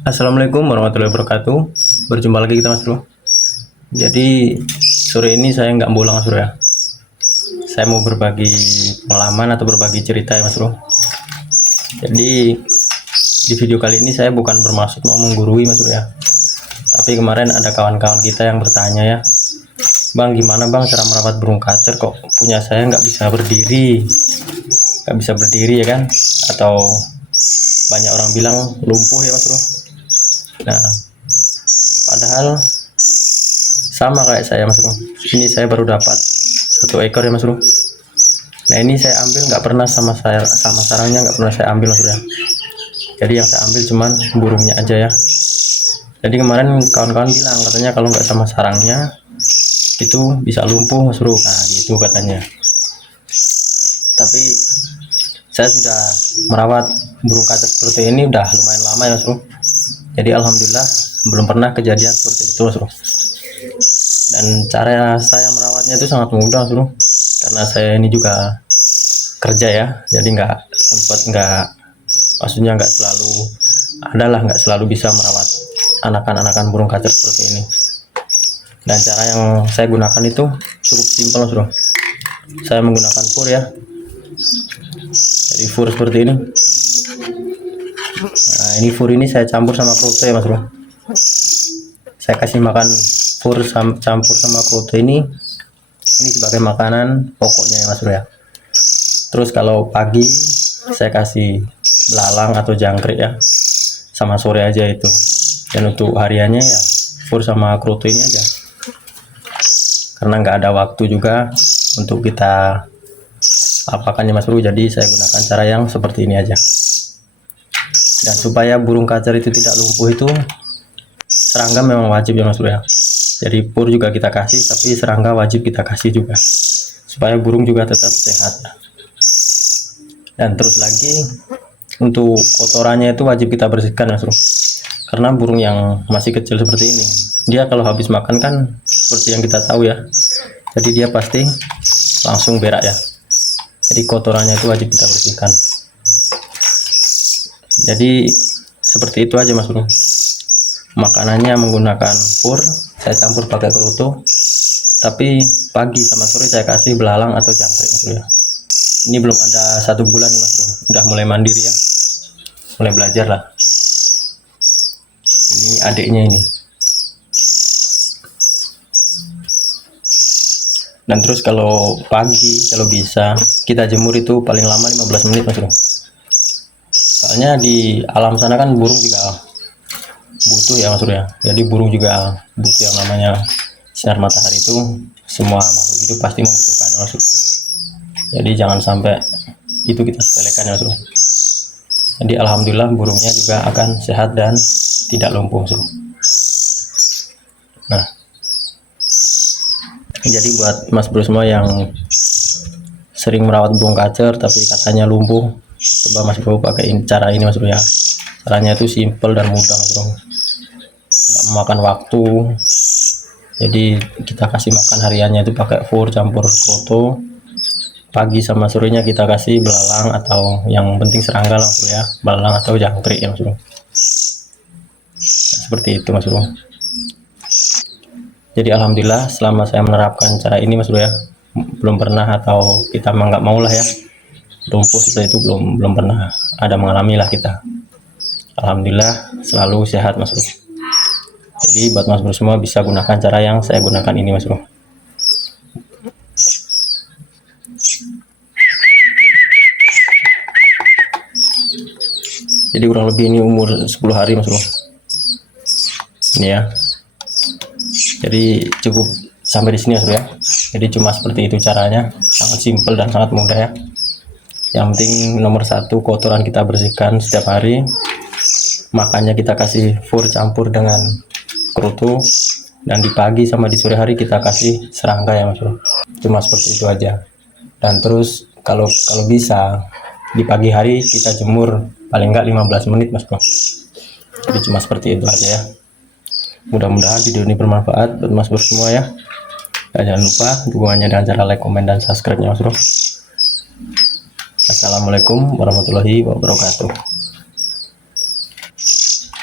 Assalamualaikum warahmatullahi wabarakatuh. Berjumpa lagi kita Mas Bro. Jadi sore ini saya nggak bolang Mas Bro ya. Saya mau berbagi pengalaman atau berbagi cerita ya Mas Bro. Jadi di video kali ini saya bukan bermaksud mau menggurui Mas Bro ya. Tapi kemarin ada kawan-kawan kita yang bertanya ya, Bang gimana Bang cara merawat burung kacer kok punya saya nggak bisa berdiri, ya kan? Atau banyak orang bilang lumpuh ya Mas Bro. Nah, padahal sama kayak saya Mas Bro, ini saya baru dapat 1 ekor ya Mas Bro. Nah ini saya ambil nggak pernah sama sarangnya nggak pernah saya ambil Mas Bro ya. Jadi yang saya ambil cuman burungnya aja ya. Jadi kemarin kawan-kawan bilang katanya kalau nggak sama sarangnya itu bisa lumpuh Mas Bro, nah gitu katanya. Tapi saya sudah merawat burung kacer seperti ini udah lumayan lama ya Mas Bro. Jadi alhamdulillah belum pernah kejadian seperti itu Mas Bro. Dan cara saya merawatnya itu sangat mudah Mas Bro, karena saya ini juga kerja ya, jadi maksudnya nggak selalu bisa merawat anakan burung kacer seperti ini. Dan cara yang saya gunakan itu cukup simpel Mas Bro. Saya menggunakan fur ya, jadi fur seperti ini. Nah ini fur ini saya campur sama kroto ya Mas Bro. Saya kasih makan fur campur sama kroto ini sebagai makanan pokoknya ya Mas Bro ya. Terus kalau pagi saya kasih belalang atau jangkrik ya, sama sore aja itu. Dan untuk hariannya ya fur sama kroto ini aja, karena nggak ada waktu juga untuk kita apakannya Mas Bro. Jadi saya gunakan cara yang seperti ini aja. Dan supaya burung kacer itu tidak lumpuh itu serangga memang wajib ya Mas Bro ya. Jadi pur juga kita kasih, tapi serangga wajib kita kasih juga supaya burung juga tetap sehat. Dan terus lagi untuk kotorannya itu wajib kita bersihkan Mas Bro, karena burung yang masih kecil seperti ini dia kalau habis makan kan seperti yang kita tahu ya, jadi dia pasti langsung berak ya. Jadi kotorannya itu wajib kita bersihkan. Jadi seperti itu aja Mas Bro. Makanannya menggunakan fur, saya campur pakai kerutu, tapi pagi sama sore saya kasih belalang atau jangkrik Mas Bro ya. Ini belum ada 1 bulan Mas Bro, udah mulai mandiri ya, mulai belajar lah. Ini adiknya ini. Dan terus kalau pagi kalau bisa kita jemur itu paling lama 15 menit Mas Bro. Soalnya di alam sana kan burung juga butuh ya Mas Bro ya. Jadi burung juga butuh yang namanya sinar matahari, itu semua makhluk hidup pasti membutuhkannya Mas Bro. Jadi jangan sampai itu kita sepelekan ya Mas Bro. Jadi alhamdulillah burungnya juga akan sehat dan tidak lumpuh Mas Bro. Nah, jadi buat Mas Bro semua yang sering merawat burung kacer tapi katanya lumpuh, coba Mas Bro pakai cara ini Mas Bro ya. Caranya itu simple dan mudah Mas Bro, nggak memakan waktu. Jadi kita kasih makan hariannya itu pakai fur campur kroto, pagi sama sorenya kita kasih belalang atau yang penting serangga lah Mas Bro ya, belalang atau jangkrik ya Mas Bro. Nah, seperti itu Mas Bro. Jadi alhamdulillah selama saya menerapkan cara ini Mas Bro ya, belum pernah, atau kita mah nggak mau lah ya, lumpuh seperti itu belum pernah ada mengalami lah kita. Alhamdulillah selalu sehat Mas Bro. Jadi buat Mas Bro semua bisa gunakan cara yang saya gunakan ini Mas Bro. Jadi kurang lebih ini umur 10 hari Mas Bro. Ini ya. Jadi cukup sampai di sini Mas Bro ya. Jadi cuma seperti itu caranya, sangat simpel dan sangat mudah ya. Yang penting nomor 1, kotoran kita bersihkan setiap hari. Makannya kita kasih fur campur dengan kerutu, dan di pagi sama di sore hari kita kasih serangga ya Mas Bro. Cuma seperti itu aja. Dan terus kalau bisa di pagi hari kita jemur paling enggak 15 menit Mas Bro. Jadi cuma seperti itu aja ya. Mudah-mudahan video ini bermanfaat buat Mas Bro semua ya. Dan jangan lupa dukungannya dengan cara like, komen, dan subscribe nya Mas Bro. Assalamualaikum warahmatullahi wabarakatuh.